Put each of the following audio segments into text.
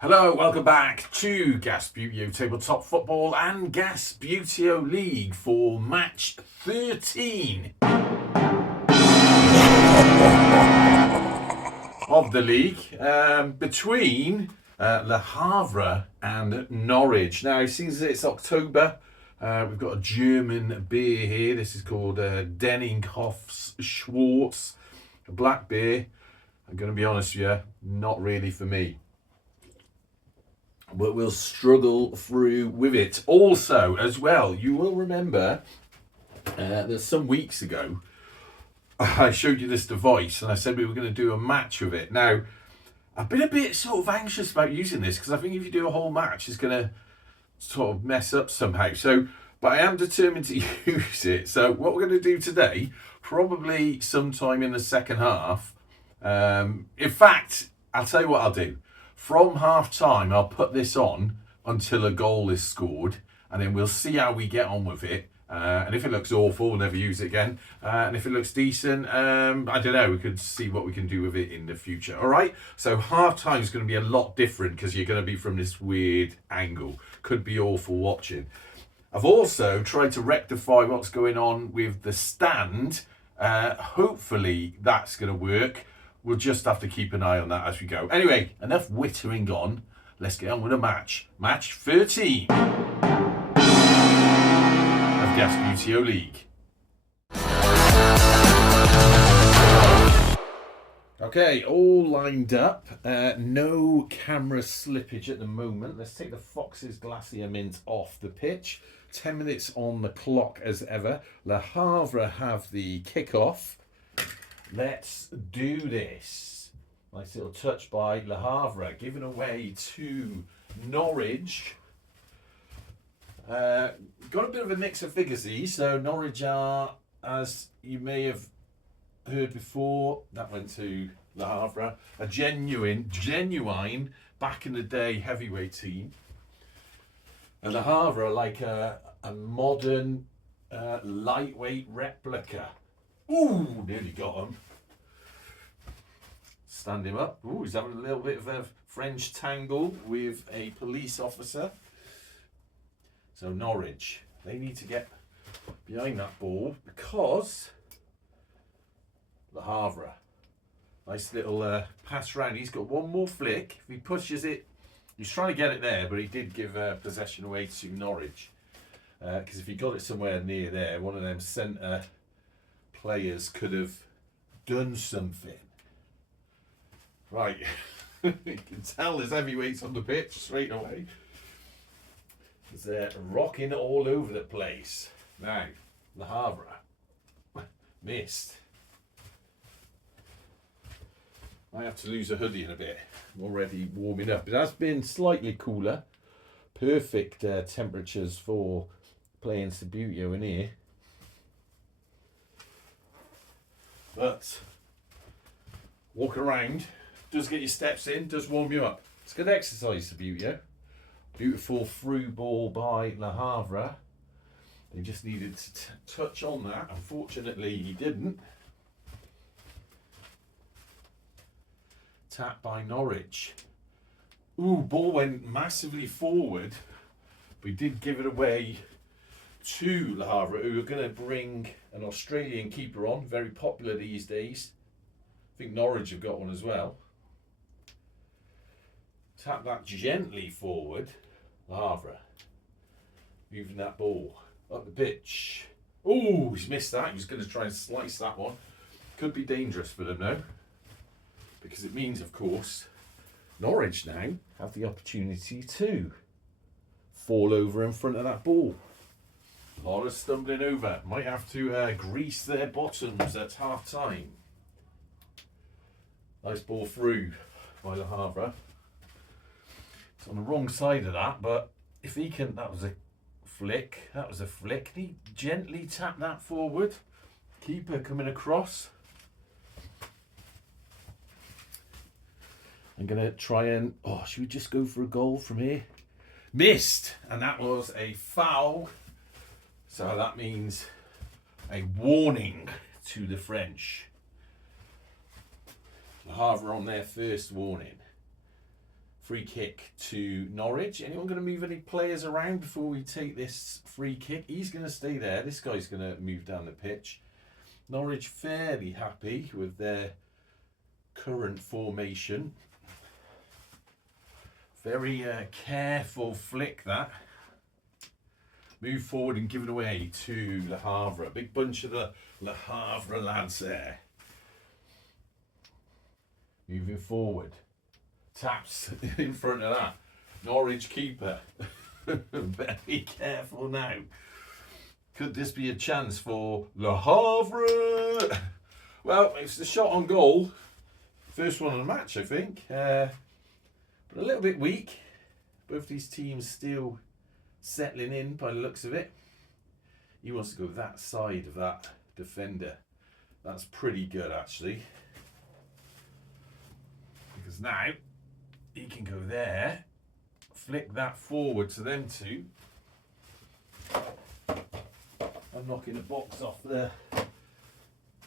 Hello, welcome back to Gasbbuteo Tabletop Football and Gasbbuteo League for match 13 of the league between Le Havre and Norwich. Now, since it's October, we've got a German beer here. This is called Denninghoff's Schwarz, a black beer. I'm going to be honest with you, not really for me, but we'll struggle through with it. Also, as well, you will remember that some weeks ago I showed you this device and I said we were going to do a match with it. Now, I've been a bit sort of anxious about using this because I think if you do a whole match, it's going to sort of mess up somehow. But I am determined to use it. So what we're going to do today, probably sometime in the second half. In fact, I'll tell you what I'll do. From half time, I'll put this on until a goal is scored, and then we'll see how we get on with it. And if it looks awful, we'll never use it again. And if it looks decent, I don't know, we could see what we can do with it in the future. All right? So half time is going to be a lot different because you're going to be from this weird angle. Could be awful watching. I've also tried to rectify what's going on with the stand. Hopefully that's going to work. We'll just have to keep an eye on that as we go. Anyway, enough wittering on. Let's get on with the match. Match 13 of Gasbbuteo League. Okay, all lined up. No camera slippage at the moment. Let's take the Fox's Glacier Mint off the pitch. 10 minutes on the clock as ever. Le Havre have the kickoff. Let's do this. Nice little touch by Le Havre, given away to Norwich. Got a bit of a mix of figures these. So Norwich are, as you may have heard before, that went to Le Havre, a genuine back in the day heavyweight team. And Le Havre are like a modern lightweight replica. Ooh, nearly got him. Stand him up. Ooh, he's having a little bit of a French tangle with a police officer. So Norwich, they need to get behind that ball because Le Havre. Nice little pass round. He's got one more flick. If he pushes it, he's trying to get it there, but he did give possession away to Norwich. Because if he got it somewhere near there, one of them centre players could have done something. Right, you can tell there's heavyweights on the pitch straight away. They're rocking all over the place. Now, Le Havre missed. I have to lose a hoodie in a bit. I'm already warming up. It has been slightly cooler. Perfect temperatures for playing Gasbbuteo in here. But walking around does get your steps in, does warm you up. It's good exercise, Gasbbuteo. Beautiful through ball by Le Havre. They just needed to touch on that. Unfortunately, he didn't. Tap by Norwich. Ooh, ball went massively forward. We did give it away to Le Havre, who are going to bring an Australian keeper on, very popular these days. I think Norwich have got one as well. Tap that gently forward. Le Havre moving that ball up the pitch. Oh, he's missed that. He's going to try and slice that one. Could be dangerous for them now, because it means, of course, Norwich now have the opportunity to fall over in front of that ball. A lot of stumbling over. Might have to grease their bottoms at half time. Nice ball through by Le Havre. It's on the wrong side of that, but if he can, that was a flick. That was a flick. Can he gently tap that forward? Keeper coming across. I'm going to try and, should we just go for a goal from here? Missed, and that was a foul. So that means a warning to the French. Le Havre on their first warning. Free kick to Norwich. Anyone going to move any players around before we take this free kick? He's going to stay there. This guy's going to move down the pitch. Norwich fairly happy with their current formation. Very careful flick that. Move forward and give it away to Le Havre. A big bunch of the Le Havre lads there. Moving forward. Taps in front of that. Norwich keeper. Very careful now. Could this be a chance for Le Havre? Well, it's the shot on goal. First one of the match, I think. But a little bit weak. Both these teams still settling in by the looks of it. He wants to go that side of that defender. That's pretty good, actually. Because now he can go there, flick that forward to them two. I'm knocking a box off the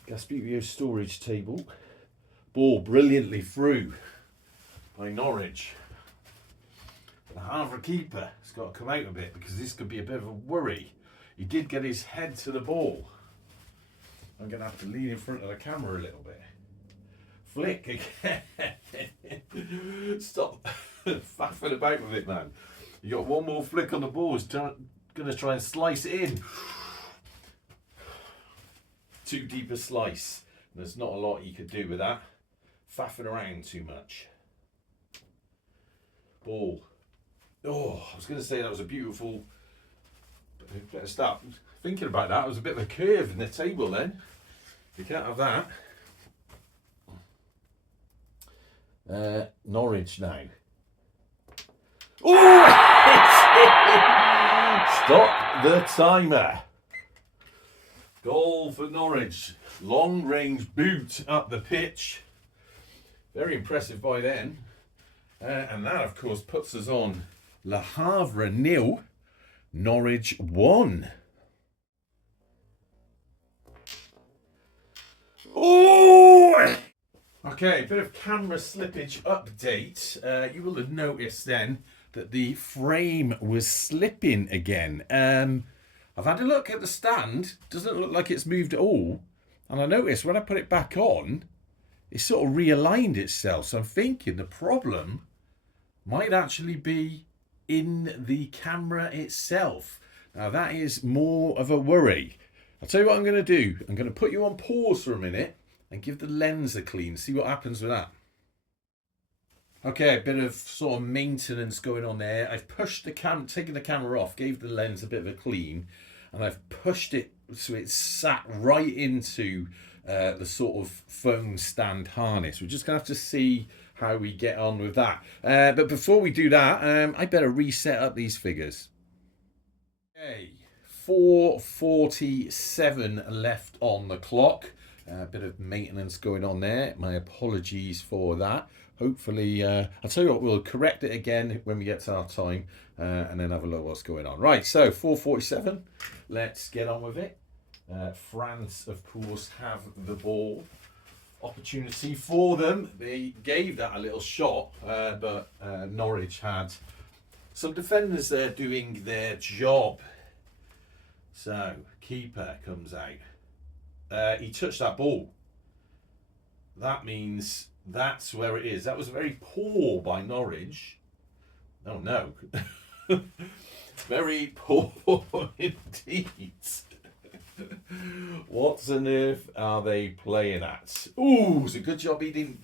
Gasbbuteo storage table. Ball brilliantly through by Norwich. The Havre keeper has got to come out a bit because this could be a bit of a worry. He did get his head to the ball. I'm going to have to lean in front of the camera a little bit. Flick again. Stop faffing about with it, man. You got one more flick on the ball. He's going to try and slice it in. Too deep a slice. There's not a lot you could do with that. Faffing around too much. Ball. Oh, I was going to say that was a beautiful... Better stop thinking about that. It was a bit of a curve in the table then. You can't have that. Norwich now. Oh! Stop the timer. Goal for Norwich. Long range boot up the pitch. Very impressive by then. And that, of course, puts us on Le Havre 0, Norwich 1. Oh! Okay, bit of camera slippage update. You will have noticed then that the frame was slipping again. I've had a look at the stand. Doesn't look like it's moved at all. And I noticed when I put it back on, it sort of realigned itself. So I'm thinking the problem might actually be in the camera itself. Now that is more of a worry. I'll tell you what I'm going to do. I'm going to put you on pause for a minute and give the lens a clean. See what happens with that. Okay, a bit of sort of maintenance going on there. I've pushed the taken the camera off, gave the lens a bit of a clean, and I've pushed it so it's sat right into the sort of phone stand harness. We're just going to have to see how we get on with that. But before we do that, I better reset up these figures. Okay, 4:47 left on the clock. A bit of maintenance going on there. My apologies for that. Hopefully, I'll tell you what, we'll correct it again when we get to our time and then have a look what's going on. Right, so 4:47. Let's get on with it. France, of course, have the ball. Opportunity for them. They gave that a little shot, but Norwich had some defenders there doing their job. So, keeper comes out. He touched that ball. That means that's where it is. That was very poor by Norwich. Oh no. Very poor indeed. What on earth are they playing at? Ooh, it's a good job he didn't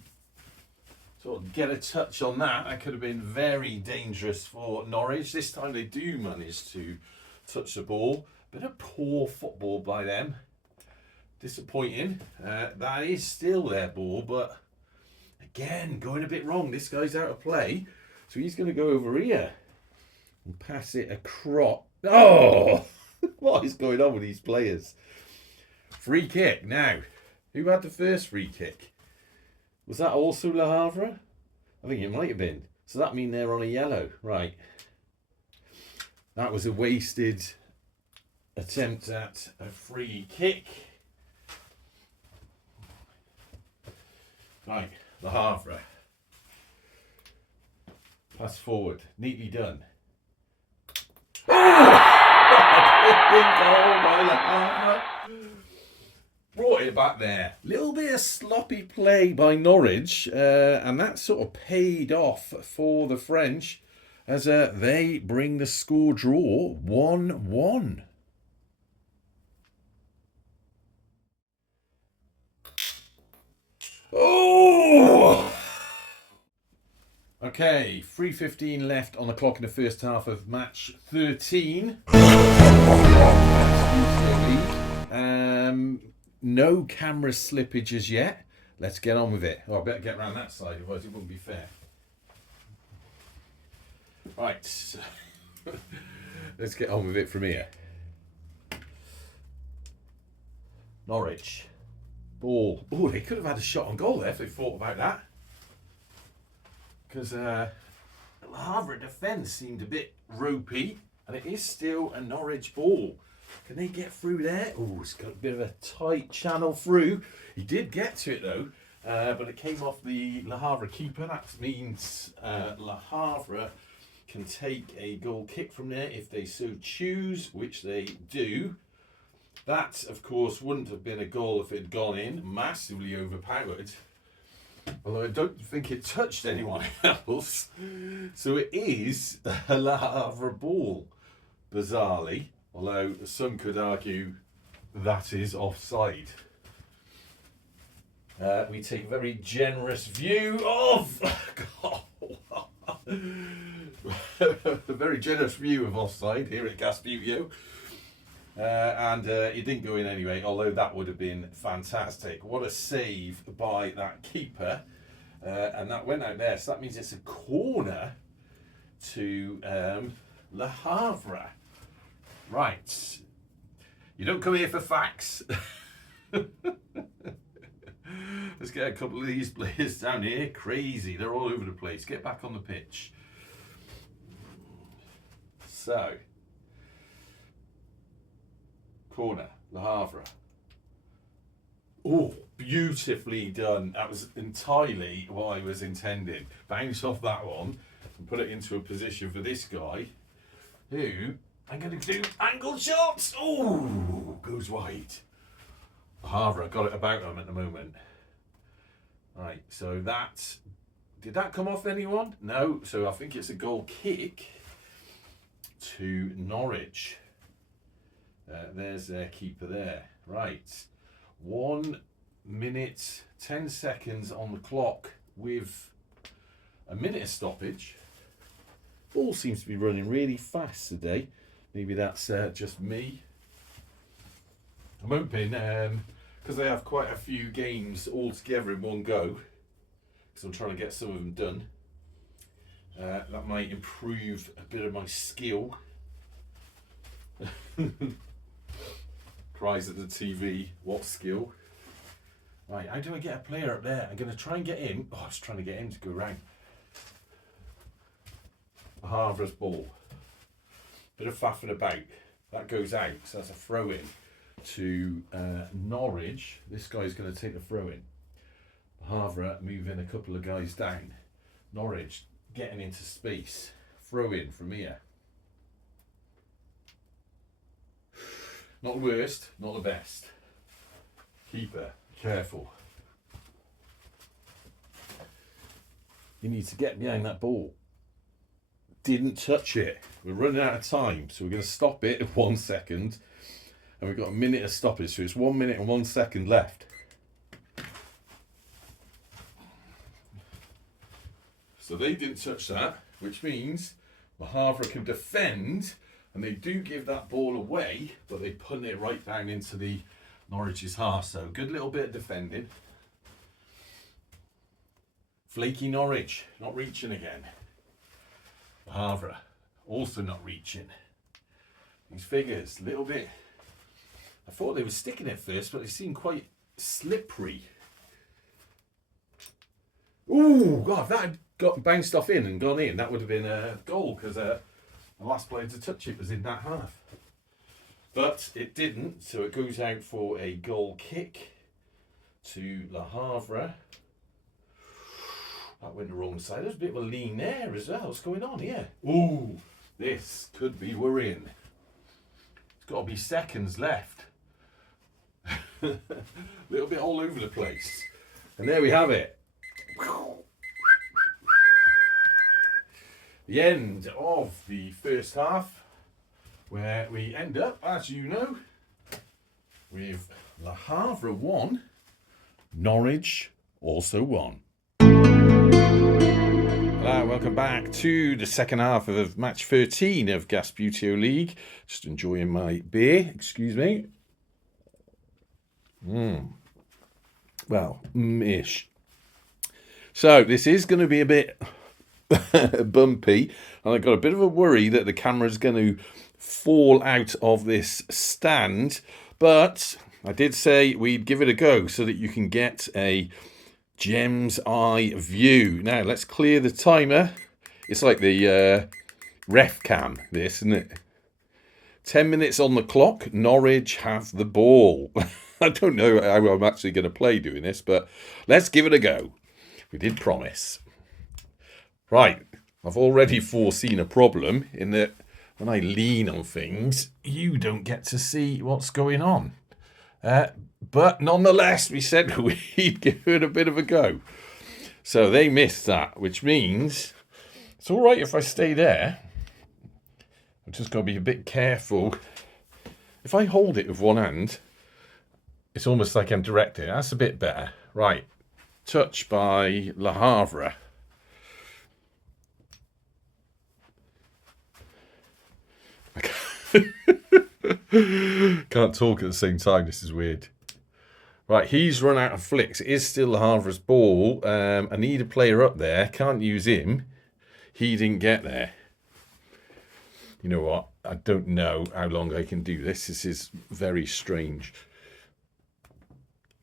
sort of get a touch on that. That could have been very dangerous for Norwich. This time they do manage to touch the ball. Bit of poor football by them. Disappointing. That is still their ball, but again, going a bit wrong. This guy's out of play. So he's going to go over here and pass it across. Oh! What is going on with these players? Free kick now. Who had the first free kick? Was that also Le Havre? I think it might have been. So that means they're on a yellow. Right. That was a wasted attempt at a free kick. Right, Le Havre. Pass forward. Neatly done. Brought it back there. Little bit of sloppy play by Norwich, and that sort of paid off for the French as they bring the score draw 1-1. Oh! Okay, 3:15 left on the clock in the first half of match 13. No camera slippage as yet. Let's get on with it. Oh, I better get around that side, otherwise it wouldn't be fair. Right, so let's get on with it from here. Norwich. Ball. Oh, they could have had a shot on goal there if they thought about that. Because the Havre defence seemed a bit ropey, and it is still a Norwich ball. Can they get through there? Oh, it's got a bit of a tight channel through. He did get to it though, but it came off the Le Havre keeper. That means Le Havre can take a goal kick from there if they so choose, which they do. That, of course, wouldn't have been a goal if it had gone in, massively overpowered. Although I don't think it touched anyone else. So it is a Le Havre ball, bizarrely. Although some could argue that is offside. We take a very generous view of... a very generous view of offside here at Gasbbuteo. And it didn't go in anyway, although that would have been fantastic. What a save by that keeper. And that went out there. So that means it's a corner to Le Havre. Right. You don't come here for facts. Let's get a couple of these players down here. Crazy. They're all over the place. Get back on the pitch. So. Corner. Le Havre. Oh, beautifully done. That was entirely what I was intending. Bounce off that one and put it into a position for this guy who... I'm going to do angled shots. Oh, goes wide. Havre got it about them at the moment. Right, so that... Did that come off anyone? No, so I think it's a goal kick to Norwich. There's their keeper there. Right. 1 minute, 10 seconds on the clock with a minute of stoppage. Ball seems to be running really fast today. Maybe that's just me. I'm hoping, because they have quite a few games all together in one go, because I'm trying to get some of them done. That might improve a bit of my skill. Cries at the TV, what skill? Right, how do I get a player up there? I'm going to try and get him. Oh, I was trying to get him to go round. Havre's ball. Bit of faffing about. That goes out, so that's a throw in to Norwich. This guy's going to take the throw in. Havre moving a couple of guys down. Norwich getting into space. Throw in from here. Not the worst, not the best. Keeper, careful. You need to get behind that ball. Didn't touch it. We're running out of time, so we're going to stop it in 1 second. And we've got a minute of stoppage, so it's 1 minute and 1 second left. So they didn't touch that, which means the Havre can defend, and they do give that ball away, but they put it right down into the Norwich's half. So good little bit of defending. Flaky Norwich, not reaching again. Havre, also not reaching. These figures, a little bit. I thought they were sticking at first, but they seem quite slippery. Ooh, God, if that had got bounced off in and gone in, that would have been a goal, because the last player to touch it was in that half. But it didn't, so it goes out for a goal kick to Le Havre. That went the wrong side. There's a bit of a lean there as well. What's going on here? Ooh, this could be worrying. It's got to be seconds left. A little bit all over the place. And there we have it. The end of the first half, where we end up, as you know, with Le Havre 1, Norwich also 1. Hello, welcome back to the second half of match 13 of Gasbbuteo League. Just enjoying my beer, excuse me. Well, ish. So this is going to be a bit bumpy, and I've got a bit of a worry that the camera's going to fall out of this stand, but I did say we'd give it a go so that you can get a gem's eye view. Now let's clear the timer. It's like the ref cam, this, isn't it? 10 minutes on the clock. Norwich have the ball. I don't know how I'm actually going to play doing this, but let's give it a go. We did promise. Right, I've already foreseen a problem in that when I lean on things, you don't get to see what's going on. But nonetheless, we said we'd give it a bit of a go. So they missed that, which means it's all right if I stay there. I've just got to be a bit careful. If I hold it with one hand, it's almost like I'm directing. That's a bit better. Right, touch by Le Havre. Can't talk at the same time. This is weird. Right, he's run out of flicks. It is still Le Havre's ball. I need a player up there. Can't use him. He didn't get there. You know what? I don't know how long I can do this. This is very strange.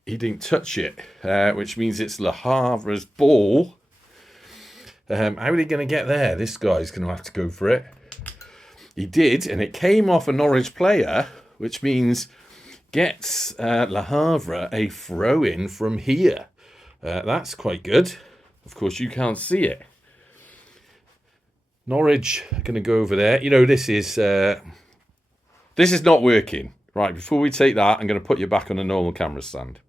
He didn't touch it, which means it's Le Havre's ball. How are they going to get there? This guy's going to have to go for it. He did, and it came off a Norwich player, which means gets Le Havre a throw-in from here. That's quite good. Of course, you can't see it. Norwich are going to go over there. You know, this is not working. Right, before we take that, I'm going to put you back on a normal camera stand.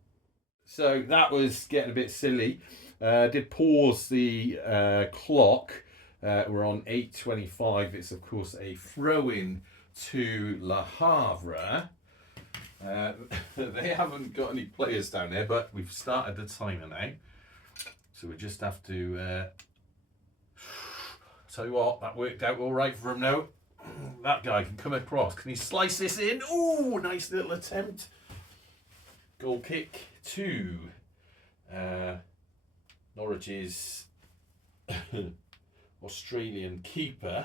So that was getting a bit silly. Did pause the clock. We're on 8:25. It's, of course, a throw-in to Le Havre. They haven't got any players down there, but we've started the timer now. So we just have to... tell you what, that worked out all right for him now. That guy can come across. Can he slice this in? Oh, nice little attempt. Goal kick to Norwich's Australian keeper.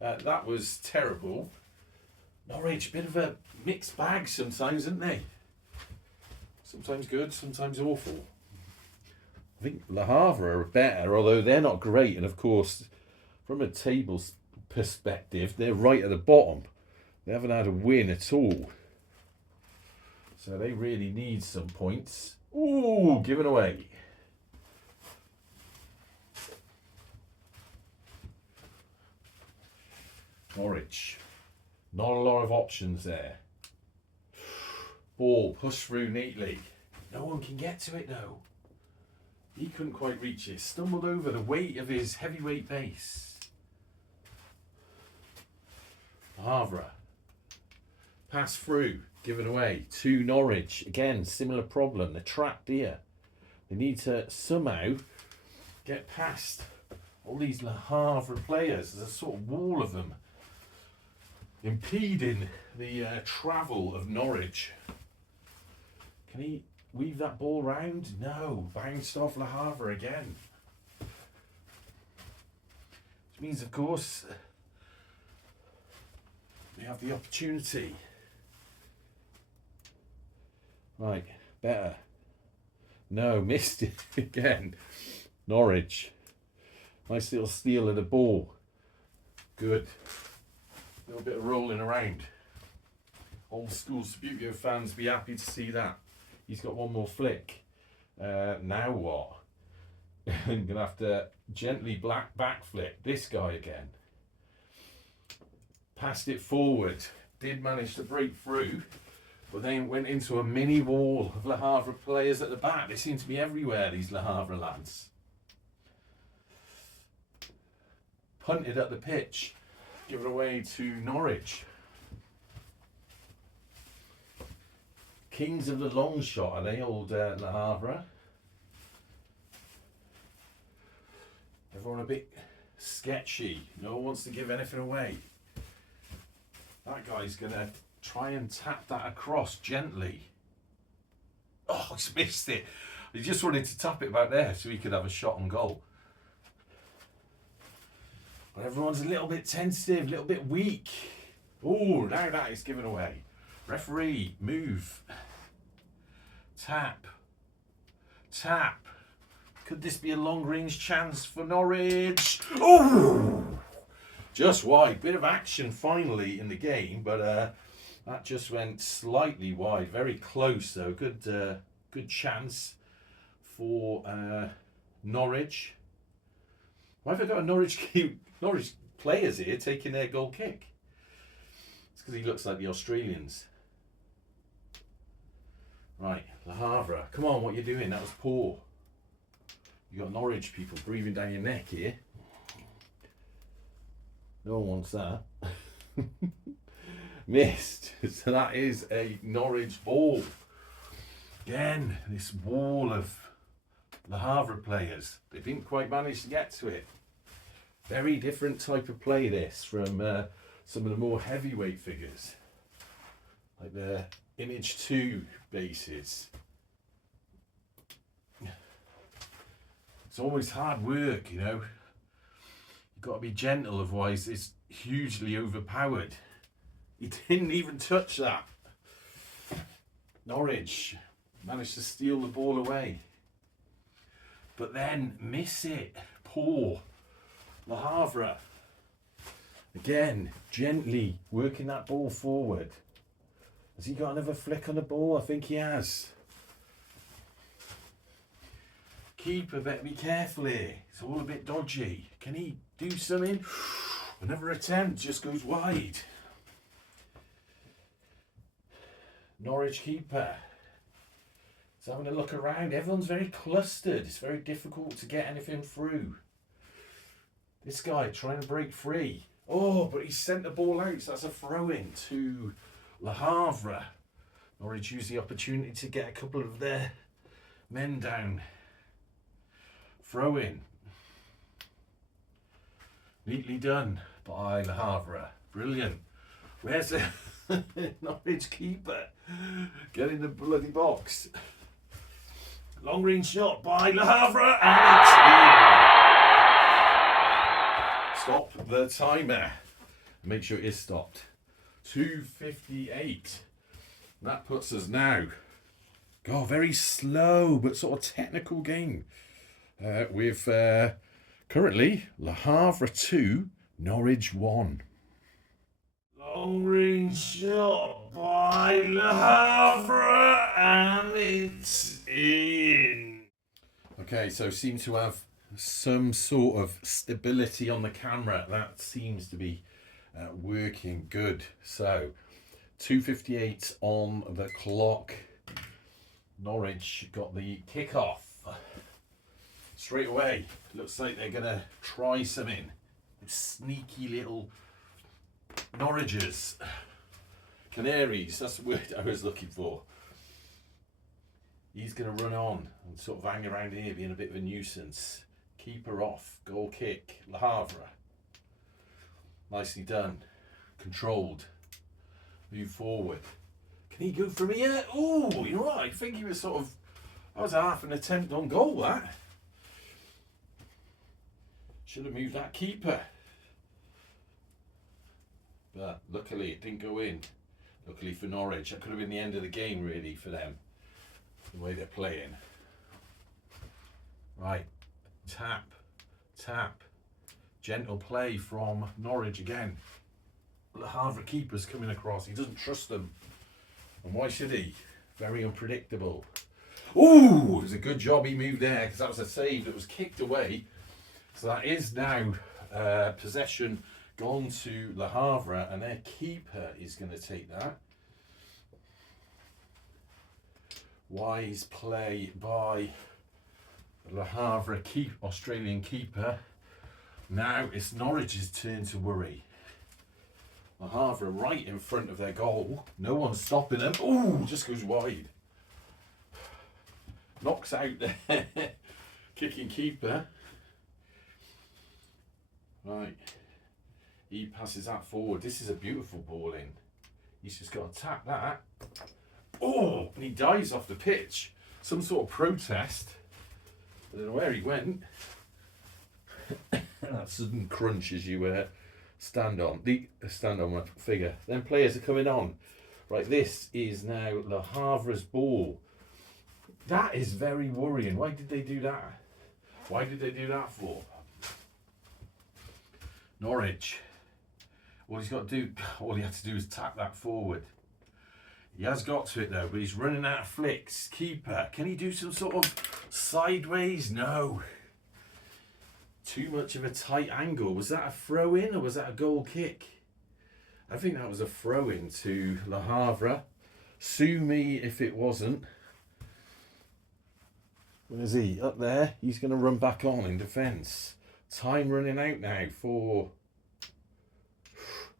That was terrible. Norwich, a bit of a mixed bag sometimes, isn't they? Sometimes good, sometimes awful. I think Le Havre are better, although they're not great. And of course, from a table perspective, they're right at the bottom. They haven't had a win at all. So they really need some points. Ooh, given away. Norwich. Not a lot of options there. Ball pushed through neatly. No one can get to it though. He couldn't quite reach it. Stumbled over the weight of his heavyweight base. Havre. Pass through. Give it away to Norwich. Again, similar problem. They're trapped here. They need to somehow get past all these Le Havre players. There's a sort of wall of them impeding the travel of Norwich. Can he weave that ball round? No. Bounced off Le Havre again. Which means, of course, we have the opportunity. Right, better. No, missed it again. Norwich. Nice little steal of the ball. Good. A little bit of rolling around. Old school Gasbbuteo fans be happy to see that. He's got one more flick. Now what? I'm going to have to gently backflip this guy again. Passed it forward. Did manage to break through. But then went into a mini wall of Le Havre players at the back. They seem to be everywhere, these Le Havre lads. Punted at the pitch. Give it away to Norwich. Kings of the long shot, are they, old Le Havre? Everyone a bit sketchy. No one wants to give anything away. That guy's going to try and tap that across gently. Oh, he's missed it. He just wanted to tap it back there so he could have a shot on goal. But everyone's a little bit tentative, a little bit weak. Oh, now that is given away. Referee, move. Tap. Tap. Could this be a long-range chance for Norwich? Oh! Just wide. Bit of action finally in the game, but that just went slightly wide. Very close though. Good chance for Norwich. Why have I got a Norwich players here taking their goal kick? It's because he looks like the Australians. Right, Le Havre. Come on, what are you doing? That was poor. You got Norwich people breathing down your neck here. No one wants that. Missed. So that is a Norwich ball. Again, this wall of Le Havre players. They didn't quite manage to get to it. Very different type of play this from some of the more heavyweight figures. Like the Image 2 bases. It's always hard work, you know. You've got to be gentle, otherwise it's hugely overpowered. He didn't even touch that. Norwich managed to steal the ball away. But then miss it. Poor Le Havre. Again, gently working that ball forward. Has he got another flick on the ball? I think he has. Keeper, better be careful here. It's all a bit dodgy. Can he do something? Another attempt just goes wide. Norwich keeper. He's having a look around. Everyone's very clustered. It's very difficult to get anything through. This guy trying to break free. Oh, but he sent the ball out. So that's a throw-in to Le Havre. Norwich used the opportunity to get a couple of their men down. Throw in. Neatly done by Le Havre. Brilliant. Where's the Norwich keeper? Get in the bloody box. Long range shot by Le Havre. And it's in. Stop the timer. Make sure it is stopped. 2:58. That puts us now. God, very slow but sort of technical game. With currently Le Havre 2, Norwich 1. Long range shot by Le Havre and it's in. Okay, so seem to have some sort of stability on the camera. That seems to be working good. So 2:58 on the clock. Norwich got the kickoff. Straight away, looks like they're going to try something. Sneaky little Norwichers. Canaries, that's the word I was looking for. He's going to run on and sort of hang around here being a bit of a nuisance. Keeper off, goal kick, Le Havre. Nicely done. Controlled. Move forward. Can he go from here? Oh, you know what? I think he was sort of... That was half an attempt on goal, that. Should have moved that keeper. But luckily it didn't go in. Luckily for Norwich. That could have been the end of the game really for them. The way they're playing. Right. Tap. Tap. Gentle play from Norwich again. Le Havre keeper's coming across. He doesn't trust them. And why should he? Very unpredictable. Ooh, it was a good job he moved there, because that was a save that was kicked away. So that is now possession gone to Le Havre, and their keeper is going to take that. Wise play by Le Havre Australian keeper. Now it's Norwich's turn to worry. Le Havre right in front of their goal. No one's stopping them. Ooh, just goes wide. Knocks out there. Kicking keeper. Right. He passes that forward. This is a beautiful ball in. He's just got to tap that. Oh, and he dives off the pitch. Some sort of protest. I don't know where he went. That sudden crunch as you stand on my figure. Then players are coming on. Right, this is now Le Havre's ball. That is very worrying. Why did they do that? Why did they do that for? Norwich. All he had to do is tap that forward. He has got to it though, but he's running out of flicks. Keeper, can he do some sort of sideways? No. Too much of a tight angle. Was that a throw in or was that a goal kick? I think that was a throw in to Le Havre. Sue me if it wasn't. Where is he? Up there. He's going to run back on in defence. Time running out now for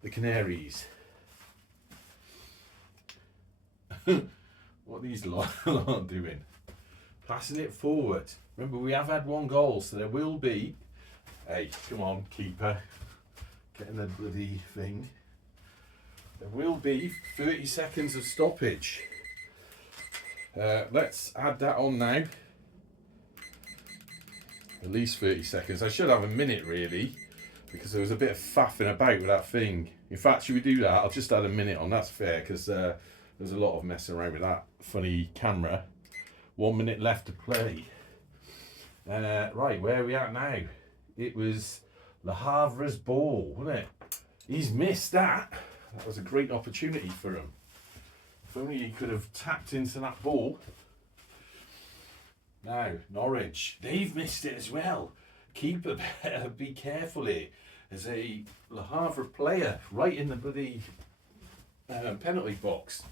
the Canaries. What these lot are doing. Passing it forward. Remember, we have had one goal, so there will be... Hey, come on, keeper. Getting the bloody thing. There will be 30 seconds of stoppage. Let's add that on now. At least 30 seconds. I should have a minute, really, because there was a bit of faffing about with that thing. In fact, should we do that? I'll just add a minute on. That's fair, because there's a lot of messing around with that funny camera. 1 minute left to play. Right, where are we at now? It was Le Havre's ball, wasn't it? He's missed that. That was a great opportunity for him. If only he could have tapped into that ball. Now, Norwich, they've missed it as well. Keeper better be careful here. There's a Le Havre player right in the bloody penalty box.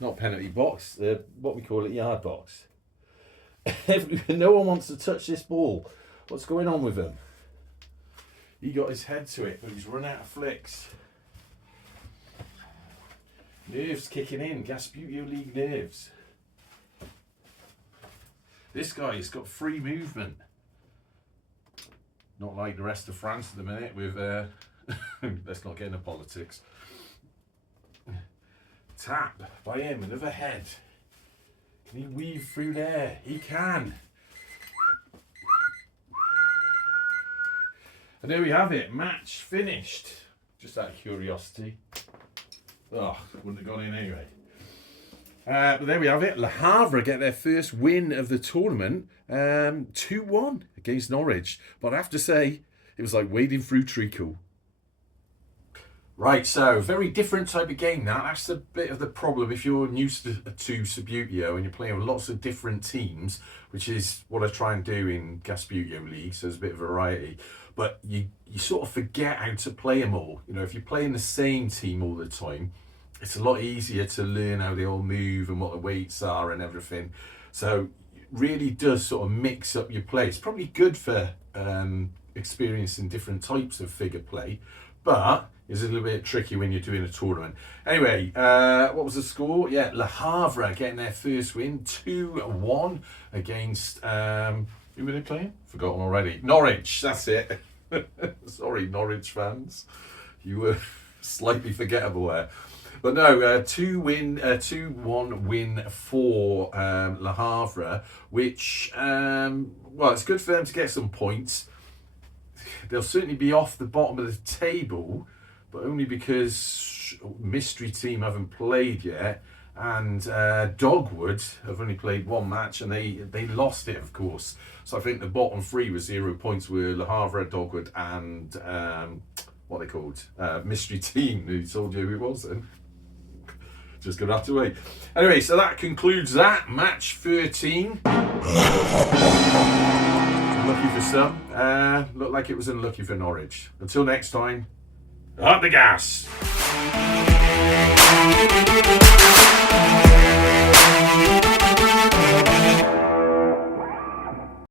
Not penalty box, what we call it, yard box. No one wants to touch this ball. What's going on with him? He got his head to it, but he's run out of flicks. Nerves kicking in. Gasbbuteo League nerves. This guy has got free movement. Not like the rest of France at the minute with... let's not get into politics. Tap by him, another head. Can he weave through there? He can. And there we have it. Match finished. Just out of curiosity. Oh, wouldn't have gone in anyway. But there we have it. Le Havre get their first win of the tournament. 2-1 against Norwich. But I have to say, it was like wading through treacle. Right, so very different type of game now. That's a bit of the problem if you're new to Sabuteo and you're playing with lots of different teams, which is what I try and do in Gasbbuteo League, so there's a bit of variety. But you sort of forget how to play them all. You know, if you're playing the same team all the time, it's a lot easier to learn how they all move and what the weights are and everything. So it really does sort of mix up your play. It's probably good for experiencing different types of figure play, but it's a little bit tricky when you're doing a tournament. Anyway, what was the score? Yeah, Le Havre getting their first win, 2-1 against, who were they playing? Forgotten already. Norwich, that's it. Sorry, Norwich fans. You were slightly forgettable there. But no, 2-1 win for Le Havre, which, well, it's good for them to get some points. They'll certainly be off the bottom of the table, but only because Mystery Team haven't played yet, and Dogwood have only played one match, and they lost it, of course. So I think the bottom three with 0 points were Le Havre, Dogwood, and what are they called? Mystery Team. Who told you who it was then? Just gonna have to wait. Anyway, so that concludes that match 13. Unlucky for some. Looked like it was unlucky for Norwich. Until next time, up the gas.